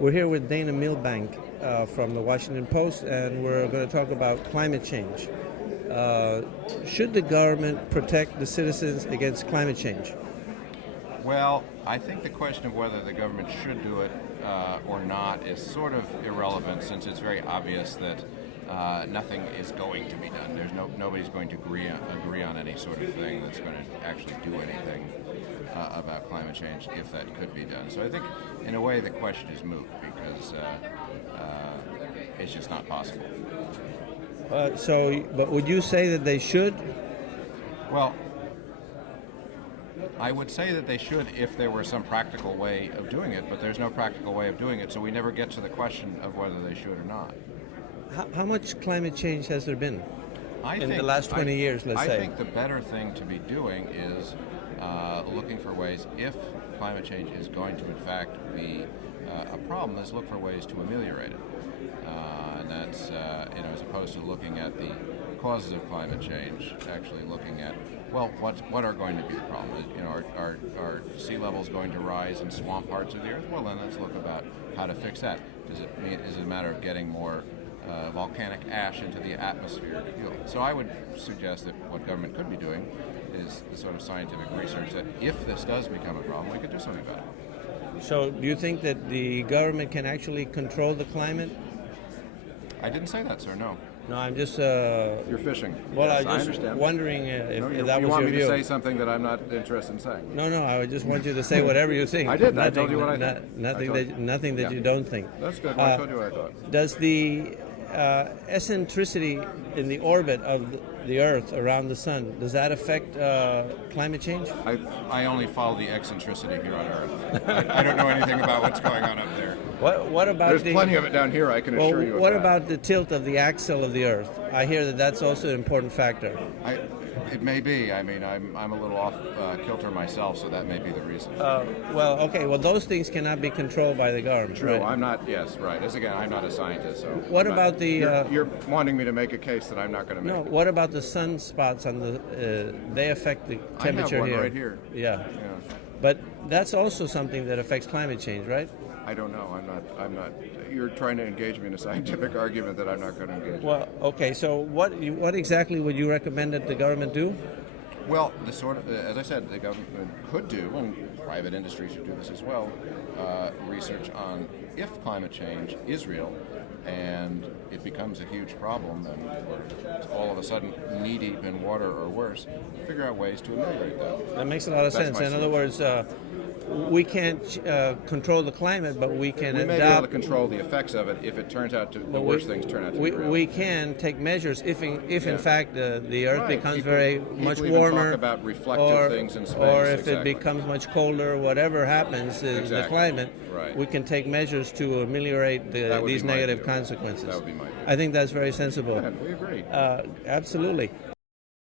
We're here with Dana Milbank from the Washington Post, and we're going to talk about climate change. Should the government protect the citizens against climate change? Well, I think the question of whether the government should do it or not is sort of irrelevant, since it's very obvious that nothing is going to be done. Nobody's going to agree on any sort of thing that's going to actually do anything about climate change if that could be done. So I think, in a way, the question is moot because it's just not possible. But would you say that they should? Well, I would say that they should if there were some practical way of doing it, but there's no practical way of doing it, so we never get to the question of whether they should or not. How much climate change has there been in the last 20 years, let's say? I think the better thing to be doing is looking for ways, if climate change is going to in fact be a problem, is look for ways to ameliorate it. And that's, as opposed to looking at the causes of climate change, actually looking at, well, what are going to be the problems? Are sea levels going to rise in swamp parts of the earth? Well, then let's look about how to fix that. Is it a matter of getting more volcanic ash into the atmosphere to fuel? So I would suggest that what government could be doing is the sort of scientific research that if this does become a problem, we could do something about it. So do you think that the government can actually control the climate? I didn't say that, sir, no. No, I'm just... You're fishing. Well, yes, I was just wondering if that was your view. You want me to say something that I'm not interested in saying? No, I just want you to say whatever you think. I did. I told you what I think. Nothing that you don't think. That's good. I told you what I thought. Does the eccentricity in the orbit of the Earth around the Sun, does that affect climate change? I only follow the eccentricity here on Earth. I don't know anything about what's going on up there. What about There's plenty of it down here, I can assure you of what that. about the tilt of the axle of the Earth? I hear that that's also an important factor. It may be. I mean, I'm a little off kilter myself, so that may be the reason. Well, those things cannot be controlled by the government. True. Right? I'm not. Yes, right. As again, I'm not a scientist. So. What about the? You're wanting me to make a case that I'm not going to make. No. What about the sunspots on the? They affect the temperature I have one here. right here. Yeah. But that's also something that affects climate change, right? I don't know. I'm not. You're trying to engage me in a scientific argument that I'm not going to engage in. Well, okay. So what exactly would you recommend that the government do? Well, as I said, the government could do, and private industry should do this as well, research on if climate change is real and it becomes a huge problem and we're all of a sudden knee-deep in water or worse, figure out ways to ameliorate that. That makes a lot of sense. In other words, we can't control the climate, but we can We may adapt. be able to control the effects of it if it turns out to the worst things turn out to be real. We can take measures if in fact the Earth becomes much even warmer, talk about reflective things in space, or if exactly. it becomes much colder, whatever happens in the climate, we can take measures to ameliorate these negative consequences. That would be my view. I think that's very sensible. Yeah, we agree. Absolutely.